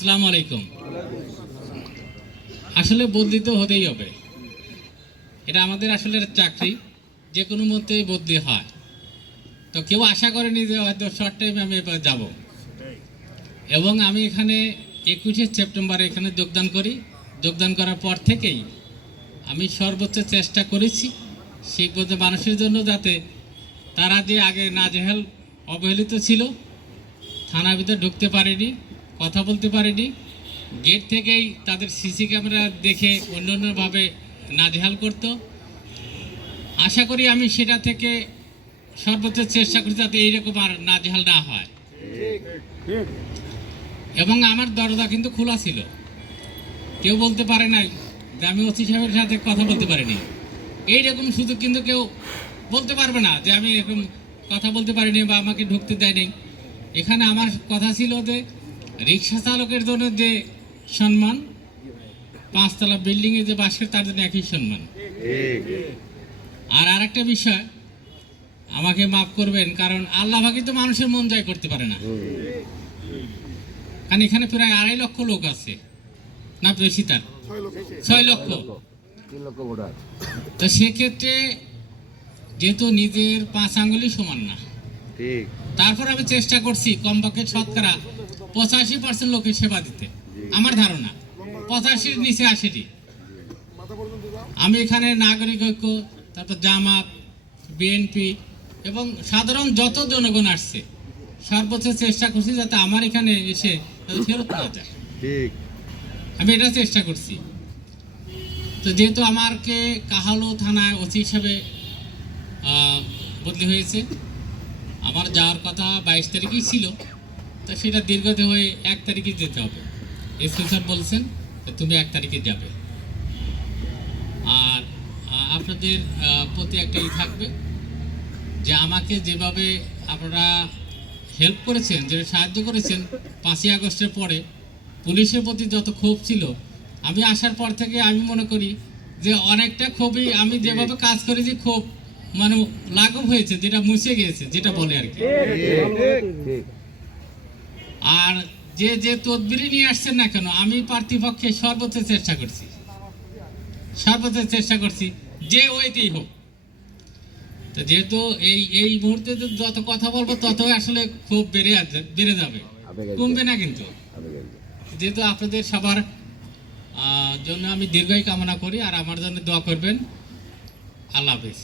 আসসালামু আলাইকুম। আসলে বদলি তো হতেই হবে। এটা আমাদের আসলে চাকরি, যে কোনো মতেই বদলি হয়। তো কেউ আশা করেনি যে হয়তো শর্ট টাইমে আমি এবার যাব। এবং আমি এখানে একুশে সেপ্টেম্বরে এখানে যোগদান করি। যোগদান করার পর থেকেই আমি সর্বোচ্চ চেষ্টা করেছি সেই পর্যন্ত মানুষের জন্য যাতে তারা যে আগে নাজেহাল অবহেলিত ছিল, থানার ভিতরে ঢুকতে পারেনি। কথা বলতে পারেনি। গেট থেকেই তাদের সিসি ক্যামেরা দেখে অন্য অন্যভাবে নাজেহাল করত। আশা করি আমি সেটা থেকে সর্বোচ্চ চেষ্টা করি যাতে এইরকম আর নাজেহাল না হয়। এবং আমার দরজা কিন্তু খোলা ছিল। কেউ বলতে পারে নাই যে আমি ওসি সাহেবের সাথে কথা বলতে পারিনি। এইরকম সুযোগ কিন্তু কেউ বলতে পারবে না যে আমি এরকম কথা বলতে পারিনি বা আমাকে ঢুকতে দেয়নি। এখানে আমার কথা ছিল যে রিক্সা চালকের জন্য যে সম্মান, পাঁচতলা বিল্ডিংয়ে যে বাস করে, তার জন্য একই সম্মান। আর আরেকটা বিষয়, আমাকে মাফ করবেন, কারণ আল্লাহ ভাগে তো মানুষের মন জয় করতে পারে না। কারণ এখানে প্রায় আড়াই লক্ষ লোক আছে। না, বেশি তার। ছয় লক্ষ। তো সেক্ষেত্রে যেহেতু নিজের পাঁচ আঙ্গুলি সমান না। ঠিক। তারপর আমি চেষ্টা করছি কমপক্ষে শতকরা পঁচাশি পার্সেন্ট লোকের সেবা দিতে। আমার ধারণা পঁচাশির নিচে আশিটি। আমি এখানে নাগরিক ঐক্য তারপর জামাত বিএনপি এবং সাধারণ যত জনগণ আসছে সর্বোচ্চ চেষ্টা করছি যাতে আমার এখানে এসে ফেরত না যায়। আমি এটা চেষ্টা করছি। তো যেহেতু আমাকে কাহালো থানায় ওসি হিসাবে বদলি হয়েছে আমার যাওয়ার কথা বাইশ তারিখেই ছিল, তা সেটা দীর্ঘতে হয়ে এক তারিখে যেতে হবে। এসপি স্যার বলছেন তুমি এক তারিখে যাবে। আর আপনাদের প্রতি একটা ই থাকবে যে আমাকে যেভাবে আপনারা হেল্প করেছেন যে সাহায্য করেছেন, পাঁচই আগস্টের পরে পুলিশের প্রতি যত ক্ষোভ ছিল, আমি আসার পর থেকে আমি মনে করি যে অনেকটা ক্ষোভই আমি যেভাবে কাজ করেছি, ক্ষোভ মানে লাঘব হয়েছে যেটা মুছে গিয়েছে যেটা বলে আর কি। আর যে যে তদবিরি নিয়ে আসছেন না কেন আমি পার্থিপক্ষে সর্বোচ্চ চেষ্টা করছি। সর্বোচ্চ চেষ্টা করছি যে ওইতেই হোক। তো যেহেতু এই এই মুহূর্তে যত কথা বলব তত আসলে খুব বেড়ে আছে বেড়ে যাবে। কমবে না কিন্তু। যেহেতু আপনাদের সবার আহ, জন্য আমি দীর্ঘই কামনা করি আর আমার জন্য দোয়া করবেন। আল্লাহ হাফিজ।